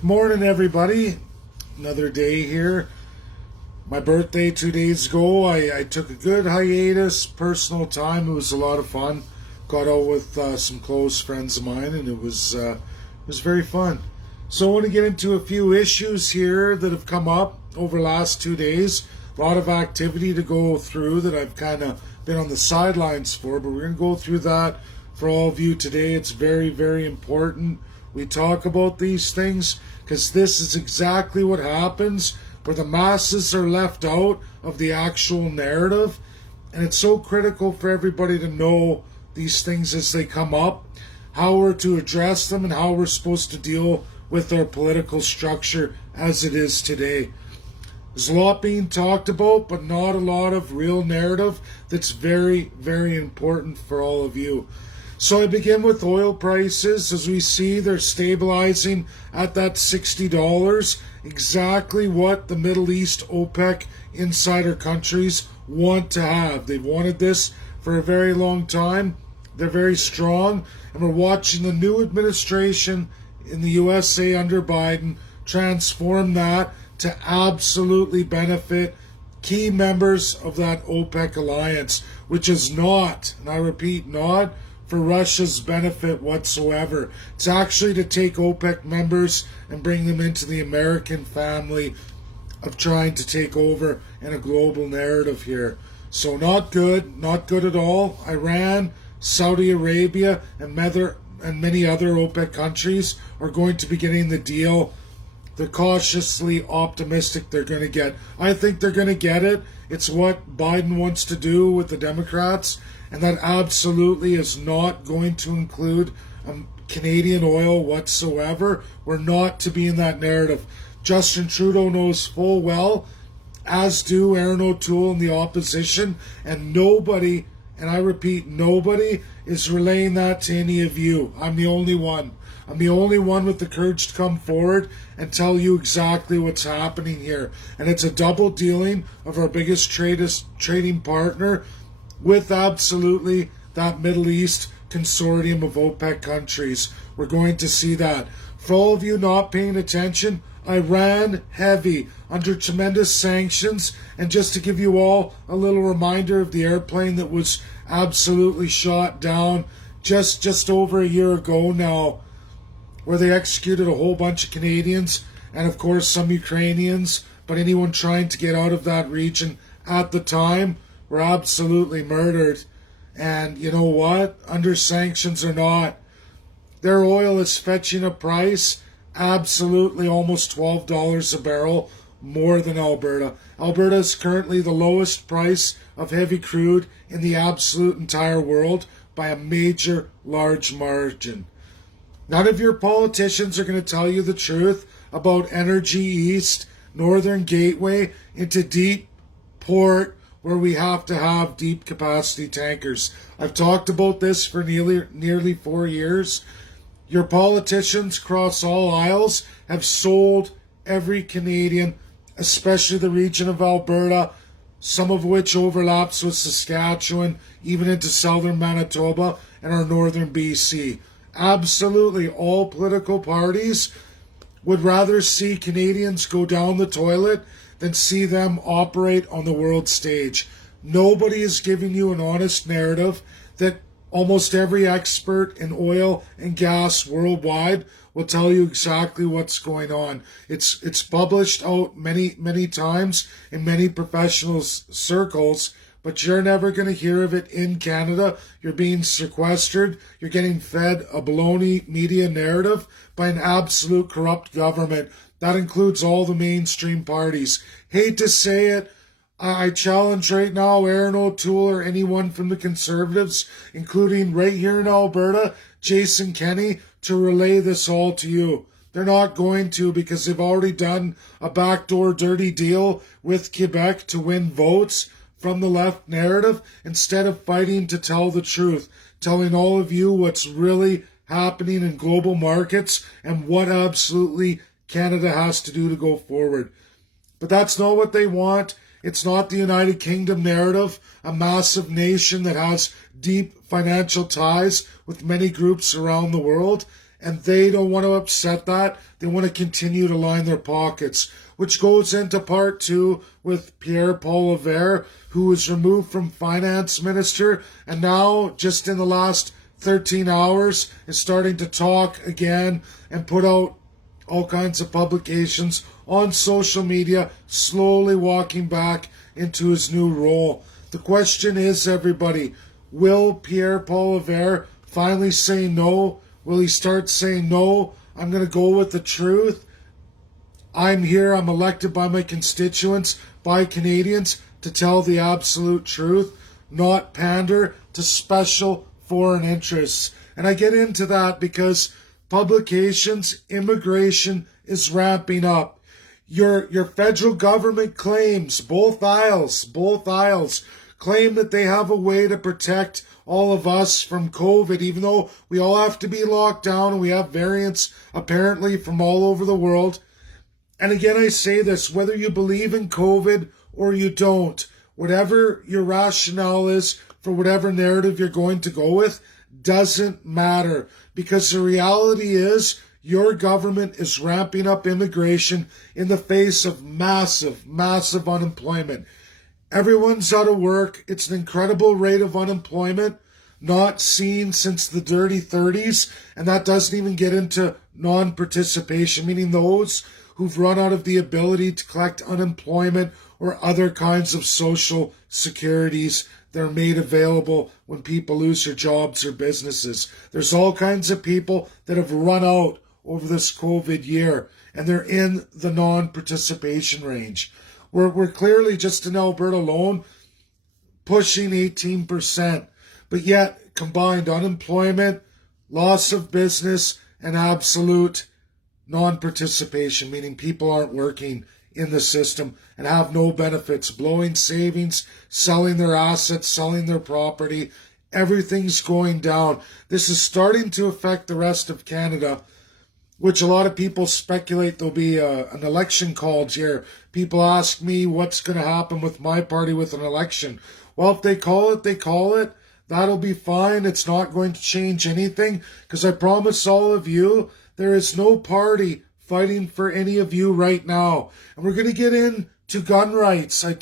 Morning, everybody. Another day here. My birthday 2 days ago. I took a good hiatus, personal time. It was a lot of fun. Got out with some close friends of mine, and it was very fun. So I want to get into a few issues here that have come up over the last 2 days. A lot of activity to go through that I've kind of been on the sidelines for, but we're going to go through that for all of you today. It's very, very important we talk about these things because this is exactly what happens where the masses are left out of the actual narrative. And it's so critical for everybody to know these things as they come up, how we're to address them, and how we're supposed to deal with our political structure as it is today. There's a lot being talked about, but not a lot of real narrative that's very, very important for all of you. So I begin with oil prices. As we see, they're stabilizing at that $60, exactly what the Middle East OPEC insider countries want to have. They've wanted this for a very long time. They're very strong, and we're watching the new administration in the USA under Biden transform that to absolutely benefit key members of that OPEC alliance, which is not, and I repeat, not for Russia's benefit whatsoever. It's actually to take OPEC members and bring them into the American family of trying to take over in a global narrative here. So not good at all. Iran, Saudi Arabia, and many other OPEC countries are going to be getting the deal they're cautiously optimistic they're going to get. I think they're going to get it. It's what Biden wants to do with the Democrats, and that absolutely is not going to include Canadian oil whatsoever. We're not to be in that narrative. Justin Trudeau knows full well, as do Aaron O'Toole and the opposition, and nobody, and I repeat, nobody is relaying that to any of you. I'm the only one. I'm the only one with the courage to come forward and tell you exactly what's happening here. And it's a double dealing of our biggest trading partner with absolutely that Middle East consortium of OPEC countries. We're going to see that. For all of you not paying attention, Iran heavy under tremendous sanctions. And just to give you all a little reminder of the airplane that was absolutely shot down just over a year ago now, where they executed a whole bunch of Canadians and, of course, some Ukrainians, but anyone trying to get out of that region at the time were absolutely murdered. And you know what? Under sanctions or not, their oil is fetching a price absolutely almost $12 a barrel more than Alberta. Alberta is currently the lowest price of heavy crude in the absolute entire world by a major, large margin. None of your politicians are going to tell you the truth about Energy East, Northern Gateway, into deep port where we have to have deep capacity tankers. I've talked about this for nearly 4 years. Your politicians across all aisles have sold every Canadian, especially the region of Alberta, some of which overlaps with Saskatchewan, even into southern Manitoba and our northern BC. Absolutely all political parties would rather see Canadians go down the toilet than see them operate on the world stage. Nobody is giving you an honest narrative that almost every expert in oil and gas worldwide will tell you exactly what's going on. It's published out many times in many professional circles, but you're never going to hear of it in Canada. You're being sequestered. You're getting fed a baloney media narrative by an absolute corrupt government. That includes all the mainstream parties. Hate to say it, I challenge right now Aaron O'Toole or anyone from the Conservatives, including right here in Alberta, Jason Kenney, to relay this all to you. They're not going to, because they've already done a backdoor dirty deal with Quebec to win votes from the left narrative instead of fighting to tell the truth, telling all of you what's really happening in global markets and what absolutely Canada has to do to go forward. But that's not what they want. It's not the United Kingdom narrative, a massive nation that has deep financial ties with many groups around the world. and they don't want to upset that. They want to continue to line their pockets, which goes into part two with Pierre Poilievre, who was removed from finance minister and now, just in the last 13 hours, is starting to talk again and put out all kinds of publications on social media, slowly walking back into his new role. The question is, everybody, will Pierre Poilievre finally say no? Will he start saying, no, I'm going to go with the truth? I'm here, I'm elected by my constituents, by Canadians, to tell the absolute truth, not pander to special foreign interests. And I get into that because publications, immigration is ramping up. Your federal government claims, both aisles, claim that they have a way to protect all of us from COVID, even though we all have to be locked down and we have variants apparently from all over the world. And again, I say this, whether you believe in COVID or you don't, whatever your rationale is for whatever narrative you're going to go with, doesn't matter. Because the reality is, your government is ramping up immigration in the face of massive unemployment. Everyone's out of work. It's an incredible rate of unemployment, not seen since the dirty 30s. And that doesn't even get into non-participation, meaning those who've run out of the ability to collect unemployment or other kinds of social securities that are made available when people lose their jobs or businesses. There's all kinds of people that have run out over this COVID year, and they're in the non-participation range. We're clearly, just in Alberta alone, pushing 18%. But yet, combined unemployment, loss of business, and absolute non-participation, meaning people aren't working in the system and have no benefits, blowing savings, selling their assets, selling their property. Everything's going down. This is starting to affect the rest of Canada, which a lot of people speculate there'll be an election called here. People ask me what's going to happen with my party with an election. Well, if they call it, they call it. That'll be fine. It's not going to change anything, because I promise all of you, there is no party fighting for any of you right now. And we're going to get into gun rights. I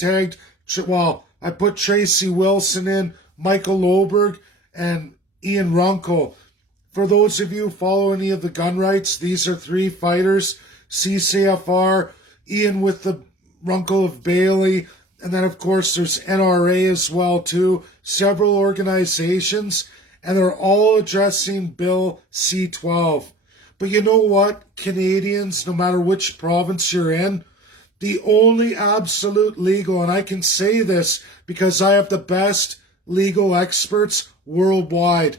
put Tracy Wilson in, Michael Loberg, and Ian Runkle. For those of you who follow any of the gun rights, these are three fighters, CCFR, Ian with the Runkle of Bailey, and then of course there's NRA as well too, several organizations, and they're all addressing Bill C-12. But you know what, Canadians, no matter which province you're in, the only absolute legal, and I can say this because I have the best legal experts worldwide,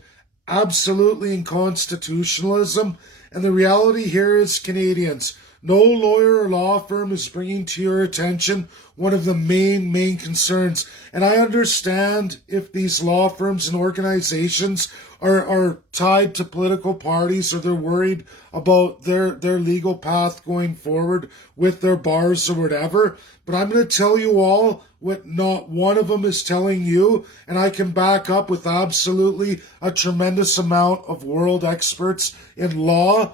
absolutely in constitutionalism. And the reality here is, Canadians, no lawyer or law firm is bringing to your attention one of the main concerns. And I understand if these law firms and organizations are tied to political parties, or they're worried about their legal path going forward with their bars or whatever. But I'm going to tell you all what not one of them is telling you, and I can back up with absolutely a tremendous amount of world experts in law,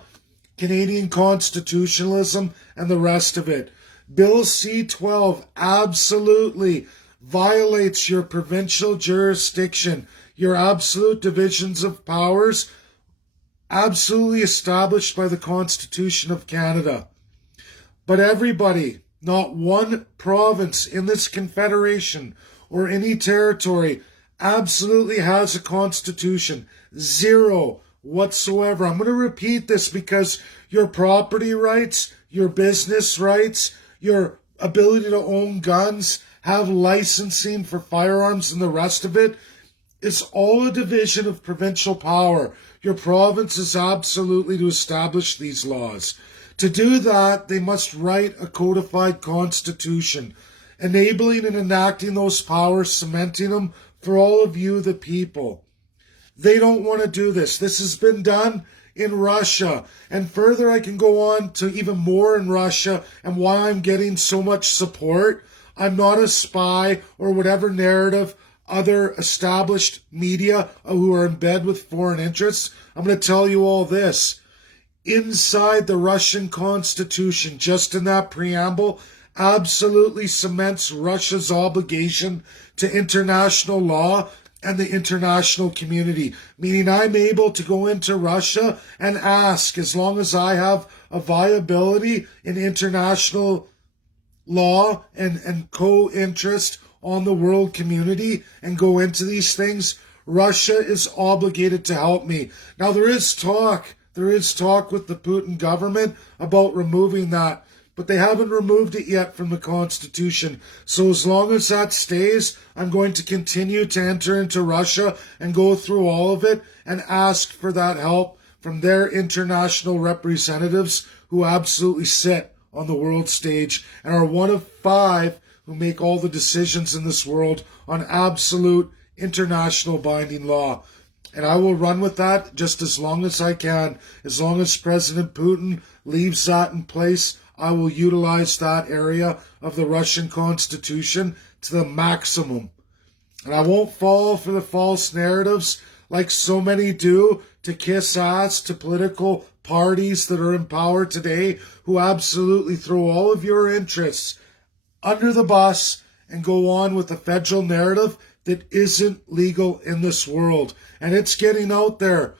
Canadian constitutionalism, and the rest of it. Bill C-12 absolutely violates your provincial jurisdiction, your absolute divisions of powers, absolutely established by the Constitution of Canada. But everybody, not one province in this confederation or any territory absolutely has a constitution. Zero whatsoever. I'm going to repeat this because your property rights, your business rights, your ability to own guns, have licensing for firearms, and the rest of it is all a division of provincial power. Your province is absolutely to establish these laws. To do that, they must write a codified constitution, enabling and enacting those powers, cementing them for all of you, the people. They don't want to do this. This has been done in Russia. And further, I can go on to even more in Russia and why I'm getting so much support. I'm not a spy or whatever narrative other established media who are in bed with foreign interests. I'm going to tell you all this. inside the Russian Constitution, just in that preamble, absolutely cements Russia's obligation to international law and the international community, meaning I'm able to go into Russia and ask, as long as I have a viability in international law and co-interest on the world community and go into these things, Russia is obligated to help me. Now there is talk with the Putin government about removing that, but they haven't removed it yet from the Constitution. So as long as that stays, I'm going to continue to enter into Russia and go through all of it and ask for that help from their international representatives who absolutely sit on the world stage and are one of 5 who make all the decisions in this world on absolute international binding law. And I will run with that just as long as I can. As long as President Putin leaves that in place, I will utilize that area of the Russian Constitution to the maximum. And I won't fall for the false narratives like so many do to kiss ass to political parties that are in power today who absolutely throw all of your interests under the bus and go on with a federal narrative that isn't legal in this world. And it's getting out there.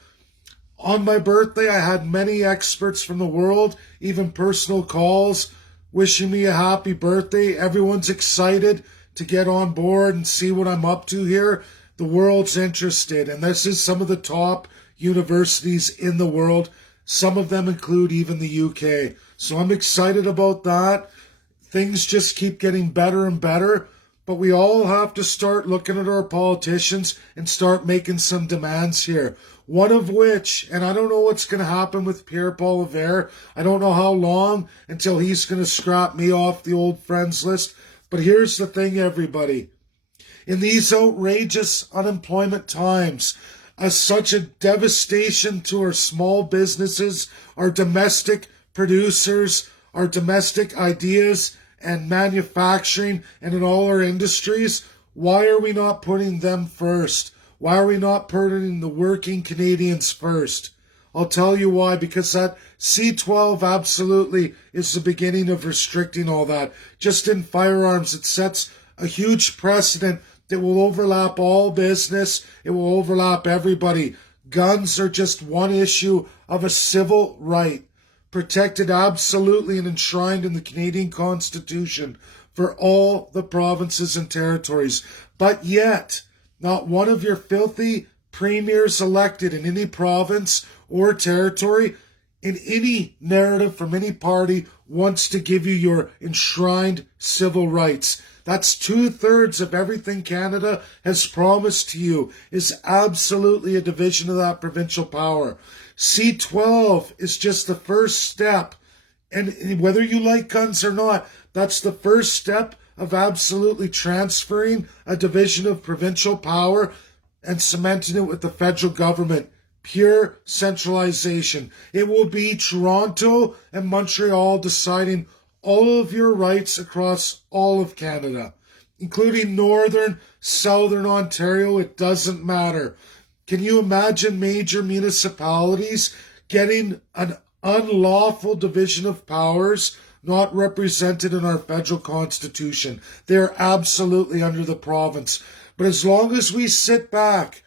On my birthday, I had many experts from the world, even personal calls, wishing me a happy birthday. Everyone's excited to get on board and see what I'm up to here. The world's interested, and this is some of the top universities in the world. Some of them include even the UK. So I'm excited about that. Things just keep getting better and better. But we all have to start looking at our politicians and start making some demands here. One of which, and I don't know what's going to happen with Pierre Poilievre. I don't know how long until he's going to scrap me off the old friends list. But here's the thing, everybody. In these outrageous unemployment times, as such a devastation to our small businesses, our domestic producers, our domestic ideas, and manufacturing, and in all our industries, why are we not putting them first? Why are we not putting the working Canadians first? I'll tell you why, because that C-12 absolutely is the beginning of restricting all that. Just in firearms, it sets a huge precedent that will overlap all business. It will overlap everybody. Guns are just one issue of a civil right, protected absolutely and enshrined in the Canadian Constitution for all the provinces and territories. But yet, not one of your filthy premiers elected in any province or territory, in any narrative from any party, wants to give you your enshrined civil rights. That's 2/3 of everything Canada has promised to you is absolutely a division of that provincial power. C-12 is just the first step. And whether you like guns or not, that's the first step of absolutely transferring a division of provincial power and cementing it with the federal government. Pure centralization. It will be Toronto and Montreal deciding all of your rights across all of Canada, including northern, southern Ontario. It doesn't matter. Can you imagine major municipalities getting an unlawful division of powers not represented in our federal constitution? They're absolutely under the province. But as long as we sit back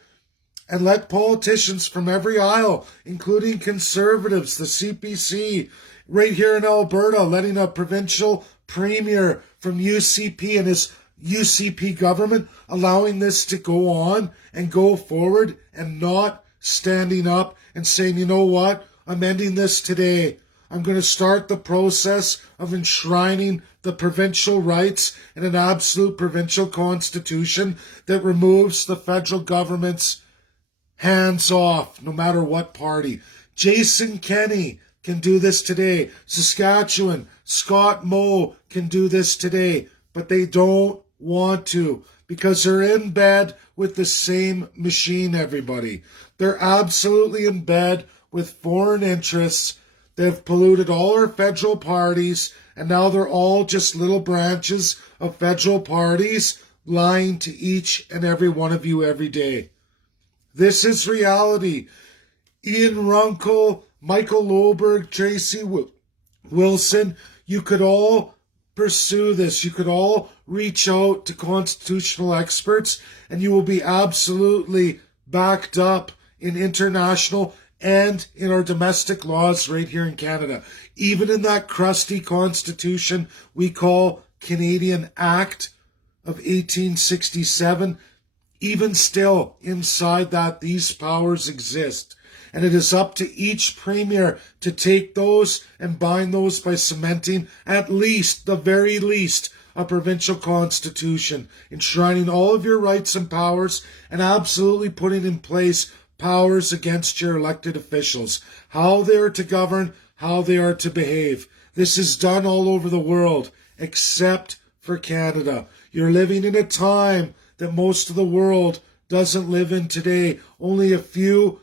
and let politicians from every aisle, including Conservatives, the CPC, right here in Alberta, letting a provincial premier from UCP and his UCP government allowing this to go on and go forward and not standing up and saying, you know what, I'm ending this today. I'm going to start the process of enshrining the provincial rights in an absolute provincial constitution that removes the federal government's hands off, no matter what party. Jason Kenney can do this today. Saskatchewan, Scott Moe can do this today, but they don't want to because they're in bed with the same machine, everybody. They're absolutely in bed with foreign interests. They've polluted all our federal parties, and now they're all just little branches of federal parties lying to each and every one of you every day. This is reality. Ian Runkle, Michael Loberg, Tracy Wilson, you could all pursue this. You could all reach out to constitutional experts, and you will be absolutely backed up in international and in our domestic laws right here in Canada. Even in that crusty constitution we call Canadian Act of 1867, even still inside that, these powers exist. And it is up to each premier to take those and bind those by cementing at least, the very least, a provincial constitution, enshrining all of your rights and powers, and absolutely putting in place powers against your elected officials, how they are to govern, how they are to behave. This is done all over the world, except for Canada. You're living in a time that most of the world doesn't live in today. Only a few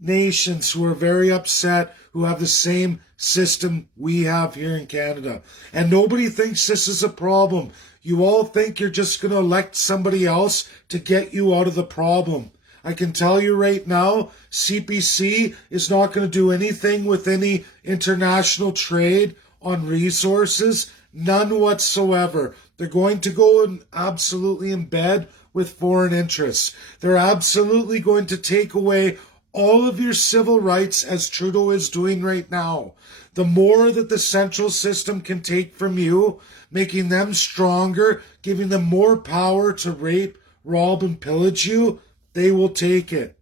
nations who are very upset, who have the same system we have here in Canada. And nobody thinks this is a problem. You all think you're just going to elect somebody else to get you out of the problem. I can tell you right now, CPC is not going to do anything with any international trade on resources, none whatsoever. They're going to go and absolutely in bed with foreign interests. They're absolutely going to take away all of your civil rights, as Trudeau is doing right now. The more that the central system can take from you, making them stronger, giving them more power to rape, rob, and pillage you, they will take it.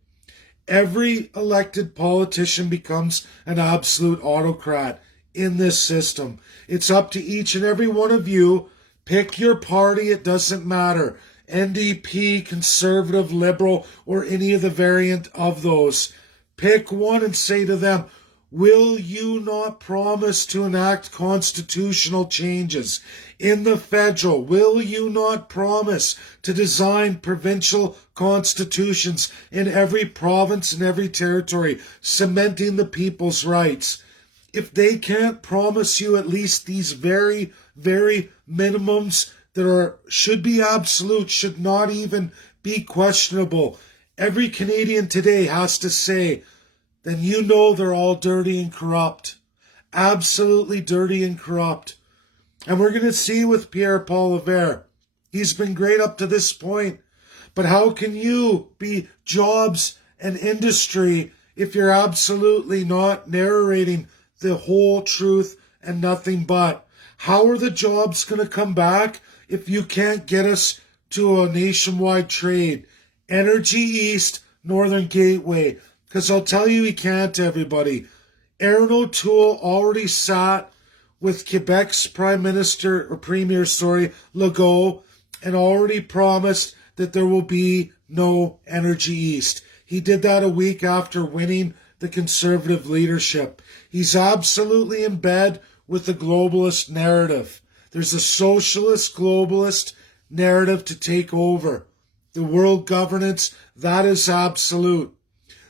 Every elected politician becomes an absolute autocrat in this system. It's up to each and every one of you. Pick your party, it doesn't matter. NDP, Conservative, Liberal, or any of the variant of those. Pick one and say to them, will you not promise to enact constitutional changes in the federal? Will you not promise to design provincial constitutions in every province and every territory, cementing the people's rights? If they can't promise you at least these very, very minimums that should be absolute, should not even be questionable, every Canadian today has to say, then you know they're all dirty and corrupt. Absolutely dirty and corrupt. And we're going to see with Pierre-Paul Levert. He's been great up to this point. But how can you be jobs and industry if you're absolutely not narrating the whole truth and nothing but? How are the jobs going to come back if you can't get us to a nationwide trade? Energy East, Northern Gateway. Because I'll tell you he can't, everybody. Aaron O'Toole already sat with Quebec's Premier, Legault, and already promised that there will be no Energy East. He did that a week after winning the Conservative leadership. He's absolutely in bed with the globalist narrative. There's a socialist globalist narrative to take over. The world governance, that is absolute.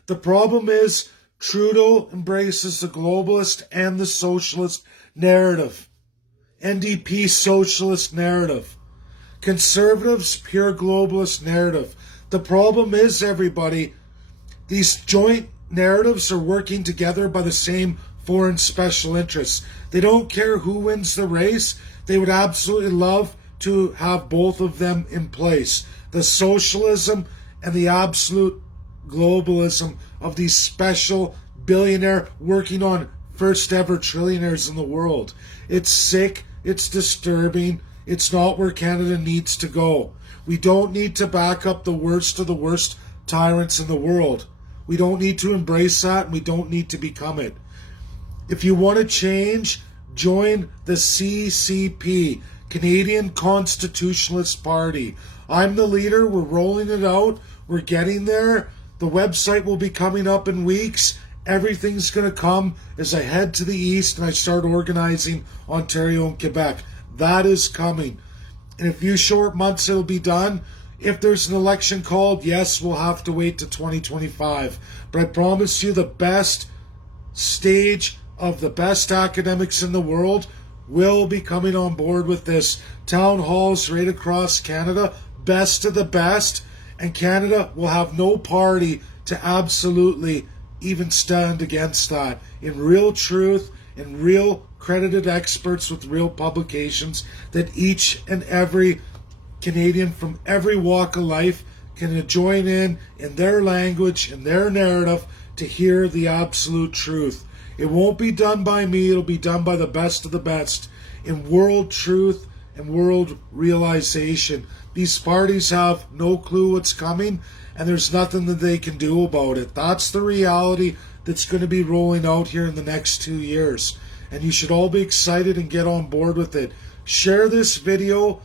The problem is Trudeau embraces the globalist and the socialist narrative. NDP socialist narrative. Conservatives, pure globalist narrative. The problem is, everybody, these joint narratives are working together by the same foreign special interests. They don't care who wins the race. They would absolutely love to have both of them in place. The socialism and the absolute globalism of these special billionaire working on first ever trillionaires in the world. It's sick. It's disturbing. It's not where Canada needs to go. We don't need to back up the worst of the worst tyrants in the world. We don't need to embrace that, and we don't need to become it. If you want to change, join the CCP, Canadian Constitutionalist Party. I'm the leader. We're rolling it out. We're getting there. The website will be coming up in weeks. Everything's going to come as I head to the east and I start organizing Ontario and Quebec. That is coming. In a few short months, it'll be done. If there's an election called, yes, we'll have to wait to 2025. But I promise you the best stage of the best academics in the world will be coming on board with this. Town halls right across Canada, best of the best. And Canada will have no party to absolutely even stand against that. In real truth, in real credited experts with real publications, that each and every Canadian from every walk of life can join in their language, in their narrative, to hear the absolute truth. It won't be done by me, it'll be done by the best of the best in world truth and world realization. These parties have no clue what's coming, and there's nothing that they can do about it. That's the reality that's going to be rolling out here in the next 2 years. And you should all be excited and get on board with it. Share this video.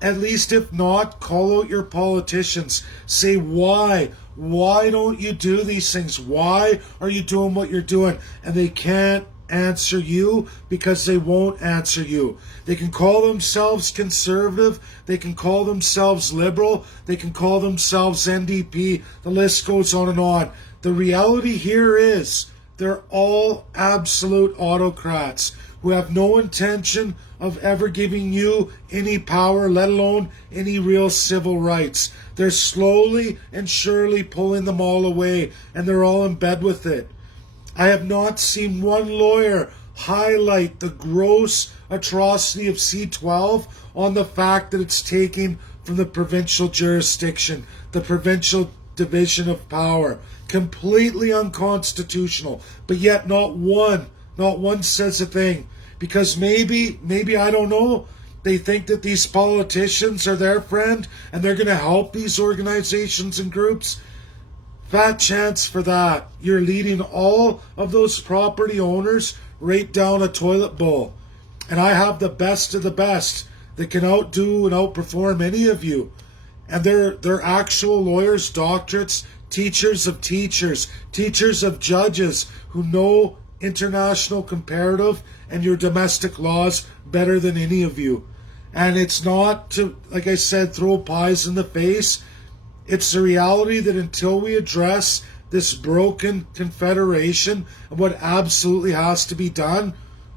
At least if not, call out your politicians. Say why. Why don't you do these things? Why are you doing what you're doing? And they can't answer you because they won't answer you. They can call themselves conservative. They can call themselves liberal. They can call themselves NDP. The list goes on and on. The reality here is they're all absolute autocrats who have no intention of ever giving you any power, let alone any real civil rights. They're slowly and surely pulling them all away, and they're all in bed with it. I have not seen one lawyer highlight the gross atrocity of C-12 on the fact that it's taking from the provincial jurisdiction, the provincial division of power. Completely unconstitutional, but yet not one says a thing. Because maybe, I don't know, they think that these politicians are their friend and they're going to help these organizations and groups. Fat chance for that. You're leading all of those property owners right down a toilet bowl. And I have the best of the best that can outdo and outperform any of you. And they're actual lawyers, doctorates, teachers of teachers, teachers of judges who know international comparative and your domestic laws better than any of you. And it's not to, like I said, throw pies in the face. It's the reality that until we address this broken confederation and what absolutely has to be done,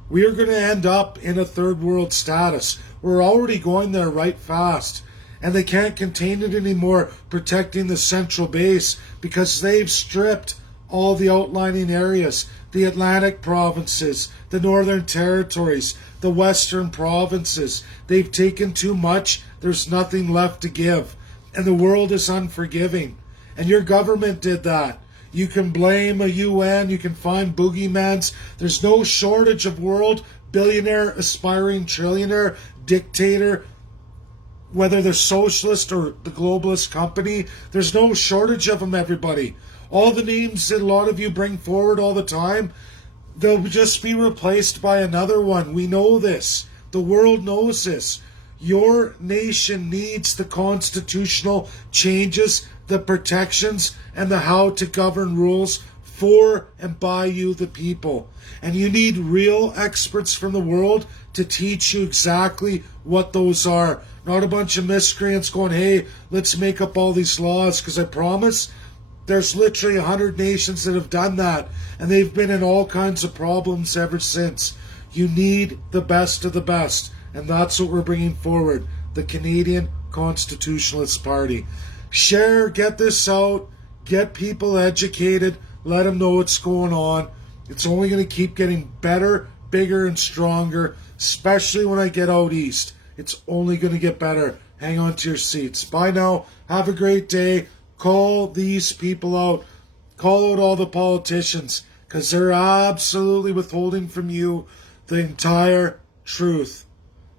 we are going to end up in a third world status. We're already going there right fast. And they can't contain it anymore, protecting the central base, because they've stripped all the outlining areas, the Atlantic provinces, the Northern Territories, the Western provinces. They've taken too much. There's nothing left to give. And the world is unforgiving. And your government did that. You can blame a UN, you can find boogeymans. There's no shortage of world billionaire, aspiring trillionaire, dictator, whether they're socialist or the globalist company. There's no shortage of them, everybody. All the names that a lot of you bring forward all the time, they'll just be replaced by another one. We know this. The world knows this. Your nation needs the constitutional changes, the protections, and the how to govern rules for and by you, the people. And you need real experts from the world to teach you exactly what those are. Not a bunch of miscreants going, hey, let's make up all these laws, because I promise there's literally 100 nations that have done that, and they've been in all kinds of problems ever since. You need the best of the best, and that's what we're bringing forward, the Canadian Constitutionalist Party. Share, get this out, get people educated, let them know what's going on. It's only going to keep getting better, bigger, and stronger, especially when I get out east. It's only going to get better. Hang on to your seats. Bye now. Have a great day. Call these people out. Call out all the politicians, because they're absolutely withholding from you the entire truth.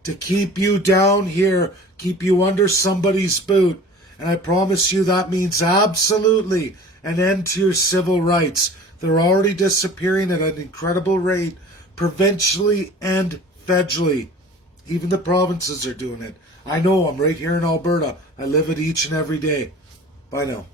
To keep you down here, keep you under somebody's boot. And I promise you that means absolutely an end to your civil rights. They're already disappearing at an incredible rate, provincially and federally. Even the provinces are doing it. I know, I'm right here in Alberta. I live it each and every day. Bye now.